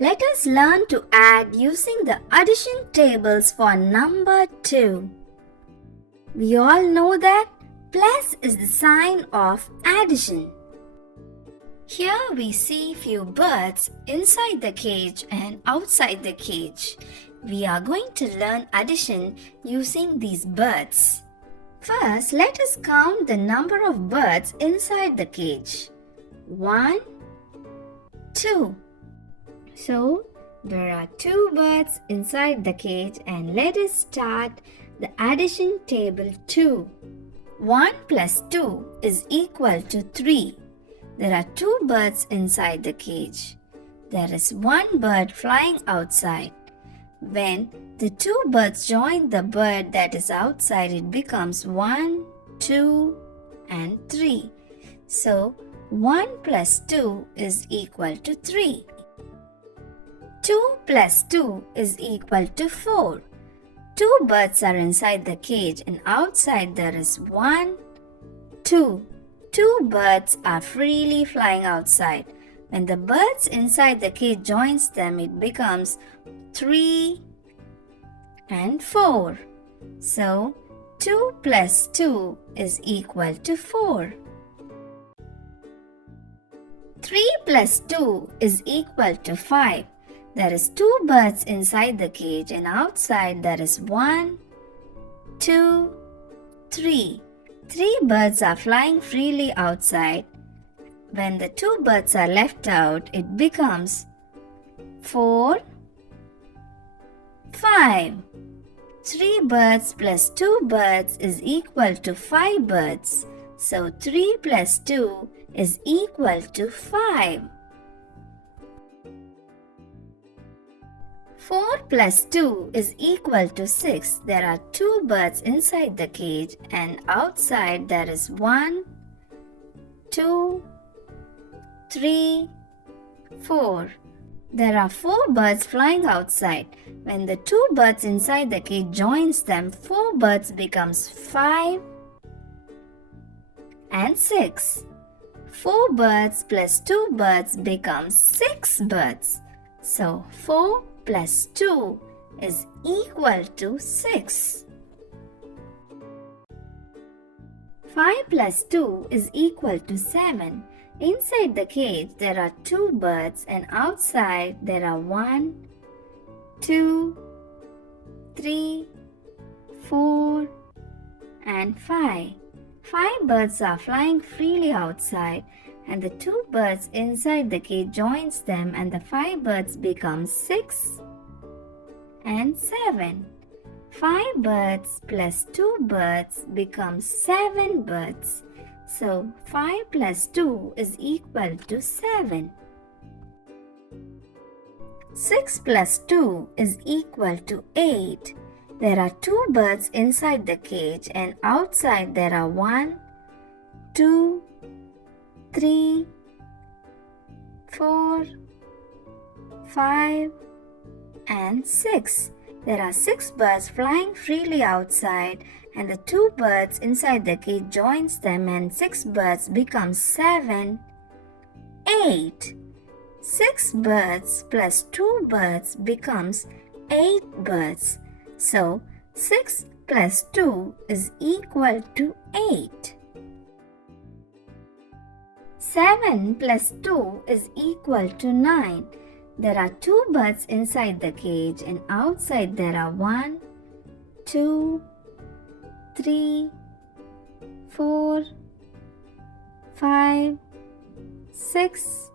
Let us learn to add using the addition tables for number 2. We all know that plus is the sign of addition. Here we see few birds inside the cage and outside the cage. We are going to learn addition using these birds. First, let us count the number of birds inside the cage. 1, 2. So, there are 2 birds inside the cage and let us start the addition table 2. 1 plus 2 is equal to 3. There are 2 birds inside the cage. There is 1 bird flying outside. When the 2 birds join the bird that is outside, it becomes 1, 2 and 3. So, 1 plus 2 is equal to 3. 2 plus 2 is equal to 4. 2 birds are inside the cage and outside there is 1, 2. 2 birds are freely flying outside. When the birds inside the cage joins them, it becomes 3 and 4. So, 2 plus 2 is equal to 4. 3 plus 2 is equal to 5. There is 2 birds inside the cage and outside there is 1, 2, 3. 3 birds are flying freely outside. When the 2 birds are left out, it becomes 4, 5. 3 birds plus 2 birds is equal to 5 birds. So 3 plus 2 is equal to 5. 4 plus 2 is equal to 6. There are 2 birds inside the cage and outside there is 1, 2, 3, 4. There are 4 birds flying outside. When the 2 birds inside the cage joins them, 4 birds becomes 5 and 6. 4 birds plus 2 birds becomes 6 birds. So 4 plus 2 is equal to 6. 5 plus 2 is equal to 7. Inside the cage there are 2 birds and outside there are 1, 2, 3, 4 and 5. 5 birds are flying freely outside and the 2 birds inside the cage joins them and the 5 birds become 6 and 7. 5 birds plus 2 birds becomes 7 birds. So 5 plus 2 is equal to 7. 6 plus 2 is equal to 8. There are 2 birds inside the cage and outside there are 1, 2, 3, 4, 5 and 6. There are 6 birds flying freely outside and the 2 birds inside the cage joins them and 6 birds becomes 7, 8. 6 birds plus 2 birds becomes 8 birds. So 6 plus 2 is equal to 8. 7 plus 2 is equal to 9. There are 2 birds inside the cage and outside there are 1, 2, 3, 4, 5, 6,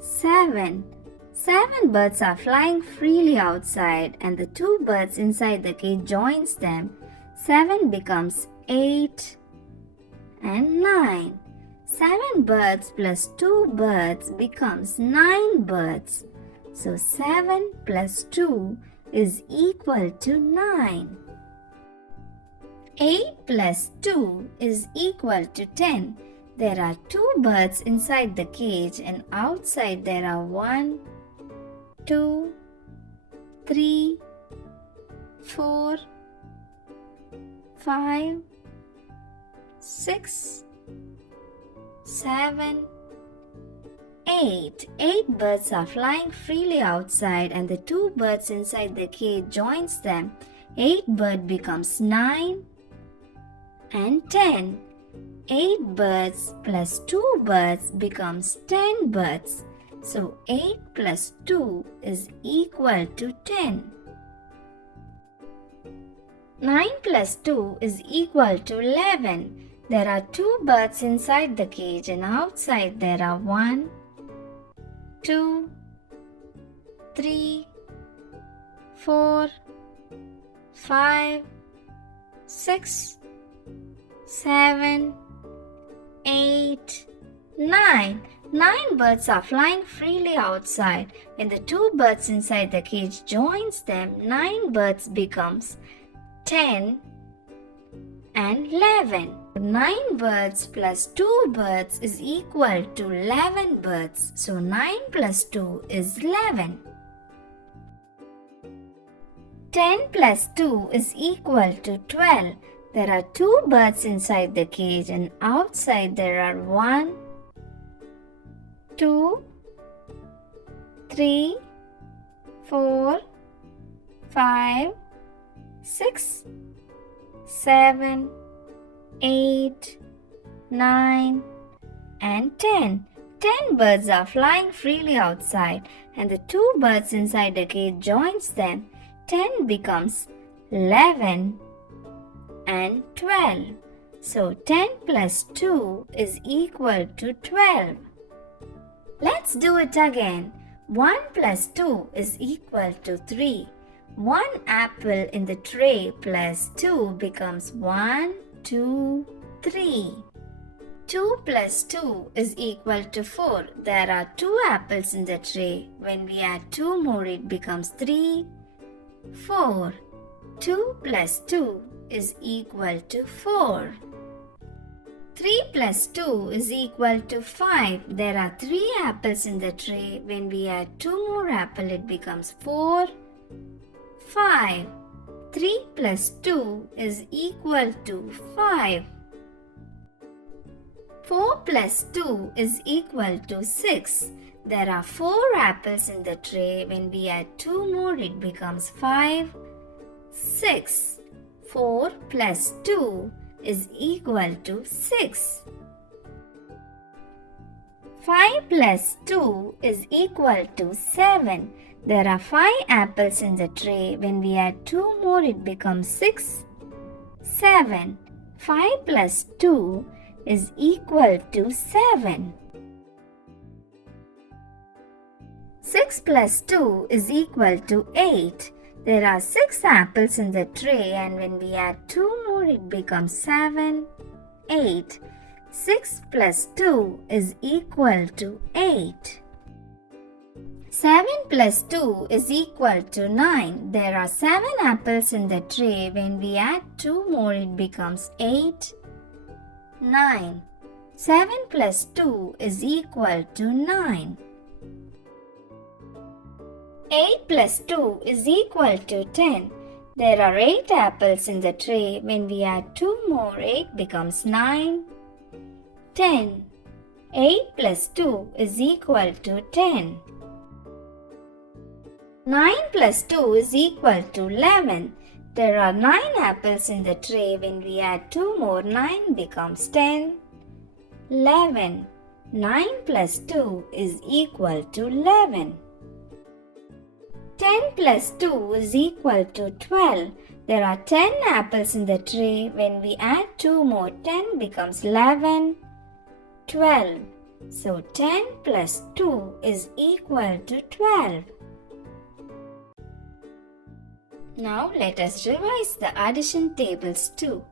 7. 7 birds are flying freely outside and the 2 birds inside the cage joins them. 7 becomes 8 and 9. 7 birds plus 2 birds becomes 9 birds. So 7 plus 2 is equal to 9. 8 plus 2 is equal to 10. There are 2 birds inside the cage and outside there are 1, 2, 3, 4, 5, 6, 7, 8. 8 birds are flying freely outside and the 2 birds inside the cage joins them. 8 bird becomes 9 and 10. 8 birds plus 2 birds becomes 10 birds. So 8 plus 2 is equal to 10. 9 plus 2 is equal to 11. There are 2 birds inside the cage and outside there are 1, 2, 3, 4, 5, 6, 7, 8, 9. 9 birds are flying freely outside. When the 2 birds inside the cage joins them, 9 birds becomes 10 and 11. 9 birds plus 2 birds is equal to 11 birds. So 9 plus 2 is 11. 10 plus 2 is equal to 12. There are 2 birds inside the cage and outside there are 1, 2, 3, 4, 5, 6, 7, 8, 9 and 10. 10 birds are flying freely outside and the 2 birds inside the cage joins them. 10 becomes 11 and 12. So 10 plus 2 is equal to 12. Let's do it again. 1 plus 2 is equal to 3. 1 apple in the tray plus 2 becomes 1, 2, 3. 2 plus 2 is equal to 4. There are 2 apples in the tray. When we add 2 more, it becomes 3, 4. 2 plus 2 is equal to 4. 3 plus 2 is equal to 5. There are 3 apples in the tray. When we add 2 more apples, it becomes 4, 5. 3 plus 2 is equal to 5. 4 plus 2 is equal to 6. There are 4 apples in the tray. When we add 2 more, it becomes 5, 6. 4 plus 2 is equal to 6. 5 plus 2 is equal to 7. There are 5 apples in the tray. When we add 2 more, it becomes 6, 7. 5 plus 2 is equal to 7. 6 plus 2 is equal to 8. There are 6 apples in the tray and when we add 2 more, it becomes 7, 8. 6 plus 2 is equal to 8. 7 plus 2 is equal to 9. There are 7 apples in the tray. When we add 2 more, it becomes 8, 9. 7 plus 2 is equal to 9. 8 plus 2 is equal to 10. There are 8 apples in the tray. When we add 2 more, 8 becomes 9, 10. 8 plus 2 is equal to 10. 9 plus 2 is equal to 11. There are 9 apples in the tray. When we add 2 more, 9 becomes 10, 11. 9 plus 2 is equal to 11. 10 plus 2 is equal to 12. There are 10 apples in the tray. When we add 2 more, 10 becomes 11, 12. So 10 plus 2 is equal to 12. Now let us revise the addition tables too.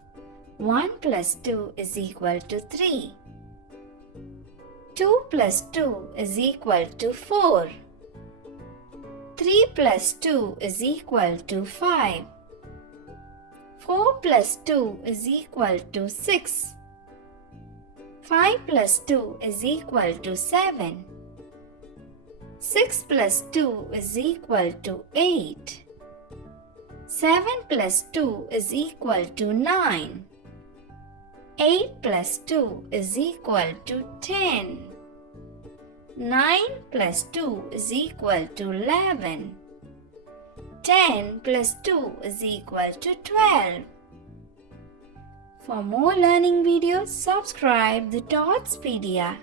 1 plus 2 is equal to 3. 2 plus 2 is equal to 4. 3 plus 2 is equal to 5. 4 plus 2 is equal to 6. 5 plus 2 is equal to 7. 6 plus 2 is equal to 8. 7 plus 2 is equal to 9. 8 plus 2 is equal to 10. 9 plus 2 is equal to 11. 10 plus 2 is equal to 12. For more learning videos, subscribe the Dotspedia.